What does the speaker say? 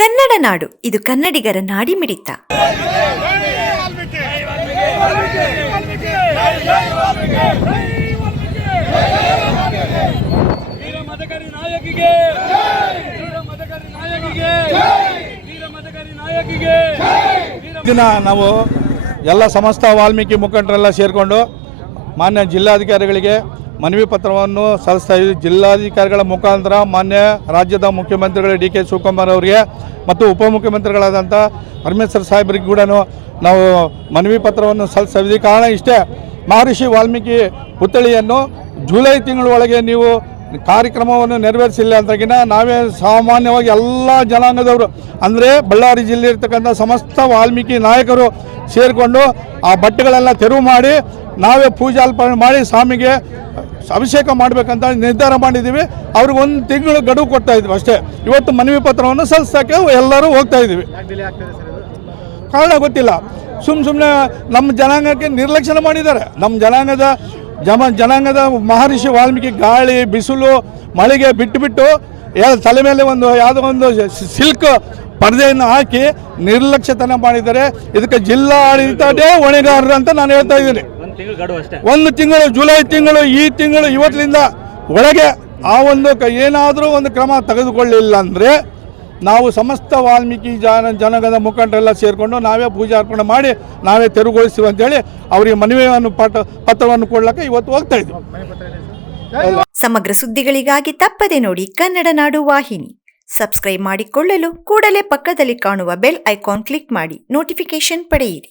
ಕನ್ನಡ ನಾಡು, ಇದು ಕನ್ನಡಿಗರ ನಾಡಿಮಿಡಿತ. ದಿನ ನಾವು ಎಲ್ಲ ಸಮಸ್ತ ವಾಲ್ಮೀಕಿ ಮುಖಂಡರೆಲ್ಲ ಸೇರಿಕೊಂಡು ಮಾನ್ಯ ಜಿಲ್ಲಾಧಿಕಾರಿಗಳಿಗೆ ಮನವಿ ಪತ್ರವನ್ನು ಸಲ್ಲಿಸ್ತಾ ಇದ್ದೀವಿ. ಜಿಲ್ಲಾಧಿಕಾರಿಗಳ ಮುಖಾಂತರ ಮಾನ್ಯ ರಾಜ್ಯದ ಮುಖ್ಯಮಂತ್ರಿಗಳು ಡಿ.ಕೆ. ಶಿವಕುಮಾರ್ ಅವರಿಗೆ ಮತ್ತು ಉಪಮುಖ್ಯಮಂತ್ರಿಗಳಾದಂಥ ಪರಮೇಶ್ವರ್ ಸಾಹೇಬರಿಗೆ ಕೂಡ ನಾವು ಮನವಿ ಪತ್ರವನ್ನು ಸಲ್ಲಿಸ್ತಾ ಇದ್ದೀವಿ. ಕಾರಣ ಇಷ್ಟೇ, ಮಹರ್ಷಿ ವಾಲ್ಮೀಕಿ ಪುತ್ಥಳಿಯನ್ನು ಜುಲೈ ತಿಂಗಳೊಳಗೆ ನೀವು ಕಾರ್ಯಕ್ರಮವನ್ನು ನೆರವೇರಿಸಿಲ್ಲ ಅಂತಾಗಿನ ನಾವೇ ಸಾಮಾನ್ಯವಾಗಿ ಎಲ್ಲ ಜನಾಂಗದವರು ಅಂದರೆ ಬಳ್ಳಾರಿ ಜಿಲ್ಲೆ ಇರ್ತಕ್ಕಂಥ ಸಮಸ್ತ ವಾಲ್ಮೀಕಿ ನಾಯಕರು ಸೇರಿಕೊಂಡು ಆ ಬಟ್ಟೆಗಳೆಲ್ಲ ತೆರವು ಮಾಡಿ ನಾವೇ ಪೂಜಾಲ್ಪನೆ ಮಾಡಿ ಸ್ವಾಮಿಗೆ ಅಭಿಷೇಕ ಮಾಡಬೇಕಂತ ನಿರ್ಧಾರ ಮಾಡಿದ್ದೀವಿ. ಅವ್ರಿಗೆ 1 ತಿಂಗಳು ಗಡುವು ಕೊಡ್ತಾ ಇದ್ವಿ ಅಷ್ಟೇ. ಇವತ್ತು ಮನವಿ ಪತ್ರವನ್ನು ಸಲ್ಲಿಸೋಕ್ಕೆ ಎಲ್ಲರೂ ಹೋಗ್ತಾ ಇದ್ದೀವಿ. ಕಾರಣ ಗೊತ್ತಿಲ್ಲ, ಸುಮ್ಮನೆ ನಮ್ಮ ಜನಾಂಗಕ್ಕೆ ನಿರ್ಲಕ್ಷ್ಯ ಮಾಡಿದ್ದಾರೆ. ನಮ್ಮ ಜನಾಂಗದ ಮಹರ್ಷಿ ವಾಲ್ಮೀಕಿ ಗಾಳಿ ಬಿಸಿಲು ಮಳೆಗೆ ಬಿಟ್ಟು ತಲೆ ಮೇಲೆ ಯಾವುದೋ ಒಂದು ಸಿಲ್ಕ್ ಪರದೆಯನ್ನು ಹಾಕಿ ನಿರ್ಲಕ್ಷ್ಯತನ ಮಾಡಿದ್ದಾರೆ. ಇದಕ್ಕೆ ಜಿಲ್ಲಾ ಆಡಳಿತದೇ ಹೊಣೆಗಾರರು ಅಂತ ನಾನು ಹೇಳ್ತಾ ಇದ್ದೀನಿ. 1 ತಿಂಗಳು ಜುಲೈ ತಿಂಗಳು ಈ ತಿಂಗಳು ಇವತ್ತಿನಿಂದ ಒಳಗೆ ಆ ಒಂದು ಏನಾದರೂ ಒಂದು ಕ್ರಮ ತೆಗೆದುಕೊಳ್ಳಿಲ್ಲ ಅಂದರೆ ನಾವು ಸಮಸ್ತ ವಾಲ್ಮೀಕಿ ಜನಾಂಗದ ಮುಖಂಡರೆಲ್ಲ ಸೇರಿಕೊಂಡು ನಾವೇ ಪೂಜೆ ಅರ್ಪಣೆ ಮಾಡಿ ನಾವೇ ತೆರವುಗೊಳಿಸ್ತೀವಿ ಅಂತೇಳಿ ಅವರಿಗೆ ಮನವಿಯನ್ನು ಪತ್ರವನ್ನು ಕೊಡ್ಲಿಕ್ಕೆ ಇವತ್ತು ಹೋಗ್ತಾ ಇದ್ದೀವಿ. ಸಮಗ್ರ ಸುದ್ದಿಗಳಿಗಾಗಿ ತಪ್ಪದೆ ನೋಡಿ ಕನ್ನಡ ನಾಡು ವಾಹಿನಿ. ಸಬ್ಸ್ಕ್ರೈಬ್ ಮಾಡಿಕೊಳ್ಳಲು ಕೂಡಲೇ ಪಕ್ಕದಲ್ಲಿ ಕಾಣುವ ಬೆಲ್ ಐಕಾನ್ ಕ್ಲಿಕ್ ಮಾಡಿ ನೋಟಿಫಿಕೇಶನ್ ಪಡೆಯಿರಿ.